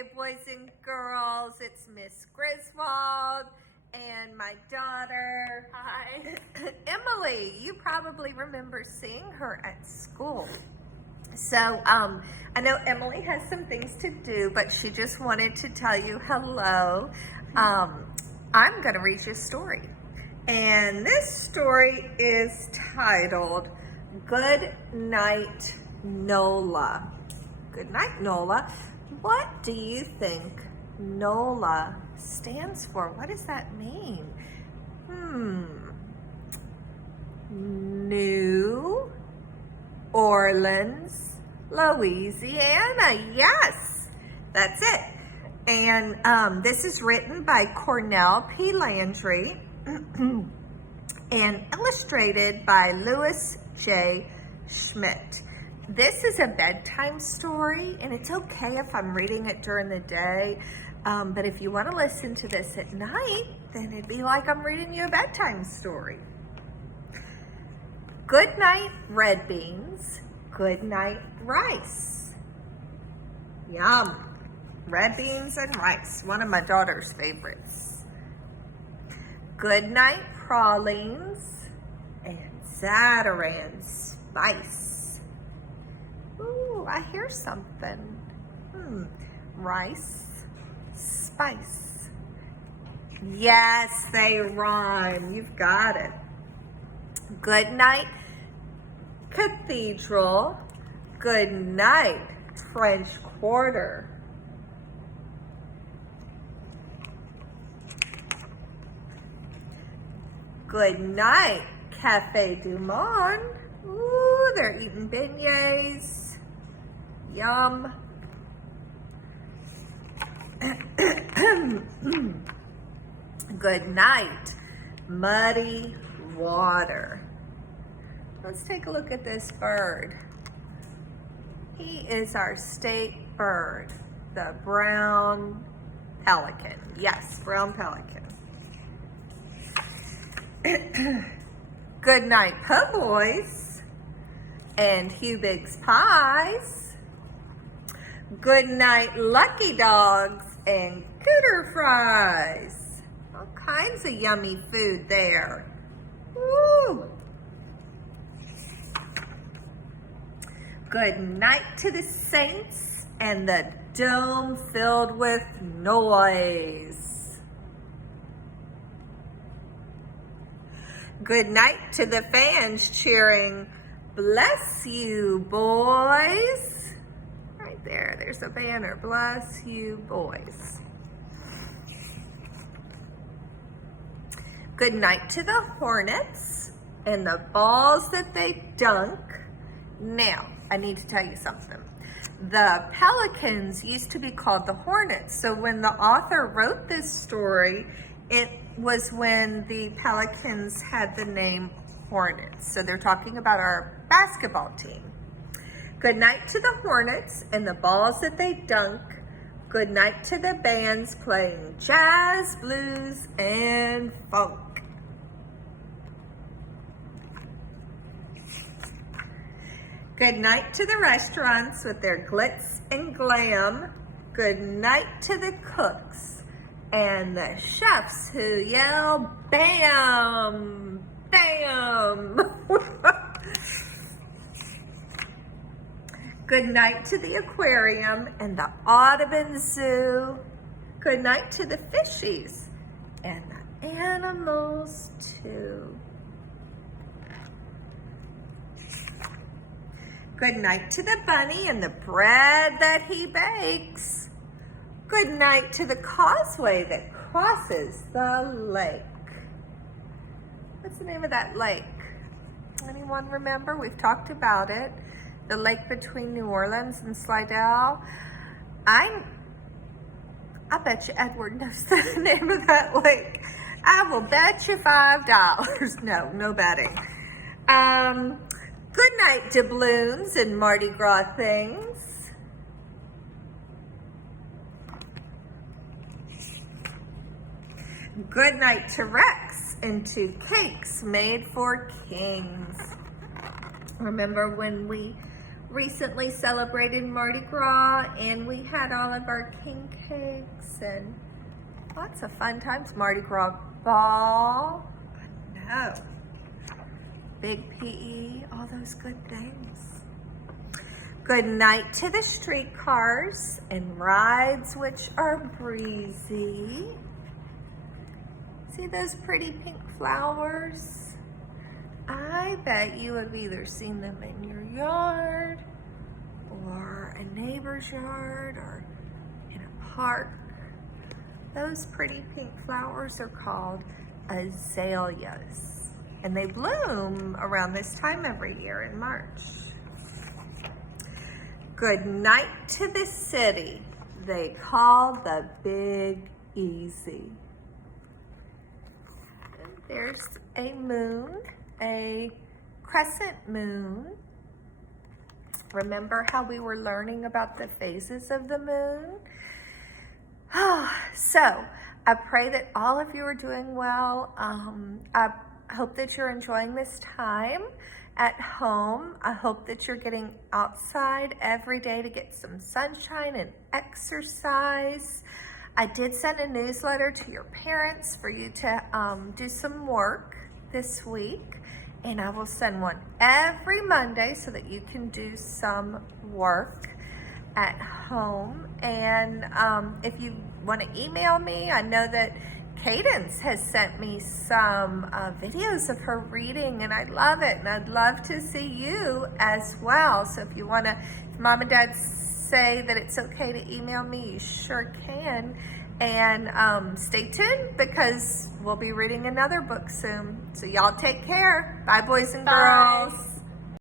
Hey, boys and girls, it's Miss Griswold and my daughter. Hi. Emily. You probably remember seeing her at school. So, I know Emily has some things to do, but she just wanted to tell you hello. I'm going to read you a story. And this story is titled, Good Night, Nola. Good night, Nola. What do you think NOLA stands for? What does that mean? New Orleans, Louisiana. Yes, that's it. And this is written by Cornell P. Landry and illustrated by Louis J. Schmidt. This is a bedtime story, and it's okay if I'm reading it during the day, but if you want to listen to this at night, then it'd be like I'm reading you a bedtime story. Good night, red beans. Good night, rice. Yum. Red beans and rice, one of my daughter's favorites. Good night, pralines and Zatarain spice. Ooh, I hear something. Rice, spice. Yes, they rhyme. You've got it. Good night, cathedral. Good night, French Quarter. Good night, Cafe du Monde. Ooh, they're eating beignets. Yum. Good night, muddy water. Let's take a look at this bird. He is our state bird, the brown pelican. Yes, brown pelican. Good night, po' boys and Hugh Biggs pies. Good night, lucky dogs and cooter fries. All kinds of yummy food there. Woo! Good night to the saints and the dome filled with noise. Good night to the fans cheering, bless you, boys. Right there, there's a banner, bless you, boys. Good night to the hornets and the balls that they dunk. Now, I need to tell you something. The pelicans used to be called the hornets. So when the author wrote this story, it was when the pelicans had the name hornets. So they're talking about our basketball team. Good night to the hornets and the balls that they dunk. Good night to the bands playing jazz, blues, and funk. Good night to the restaurants with their glitz and glam. Good night to the cooks and the chefs who yell, bam, bam. Good night to the aquarium and the Audubon Zoo. Good night to the fishies and the animals too. Good night to the bunny and the bread that he bakes. Good night to the causeway that crosses the lake. What's the name of that lake? Anyone remember? We've talked about it. The lake between New Orleans and Slidell. I bet you Edward knows the name of that lake. I will bet you $5. No betting. Good night, doubloons and Mardi Gras things. Good night to Rex and to cakes made for kings. Remember when we recently celebrated Mardi Gras, and we had all of our king cakes and lots of fun times. Mardi Gras ball, I know, big PE, all those good things. Good night to the streetcars and rides which are breezy. See those pretty pink flowers? I bet you have either seen them in your yard or a neighbor's yard or in a park. Those pretty pink flowers are called azaleas, and they bloom around this time every year in March. Good night to the city they call the Big Easy. And there's a moon, a crescent moon. Remember how we were learning about the phases of the moon? So I pray that all of you are doing well. I hope that you're enjoying this time at home. I hope that you're getting outside every day to get some sunshine and exercise. I did send a newsletter to your parents for you to do some work this week, and I will send one every Monday so that you can do some work at home. And if you want to email me, I know that Cadence has sent me some videos of her reading, and I love it, and I'd love to see you as well. So if you want to, if Mom and Dad say that it's okay to email me, you sure can. And stay tuned, because we'll be reading another book soon. So y'all take care. Bye, boys and girls.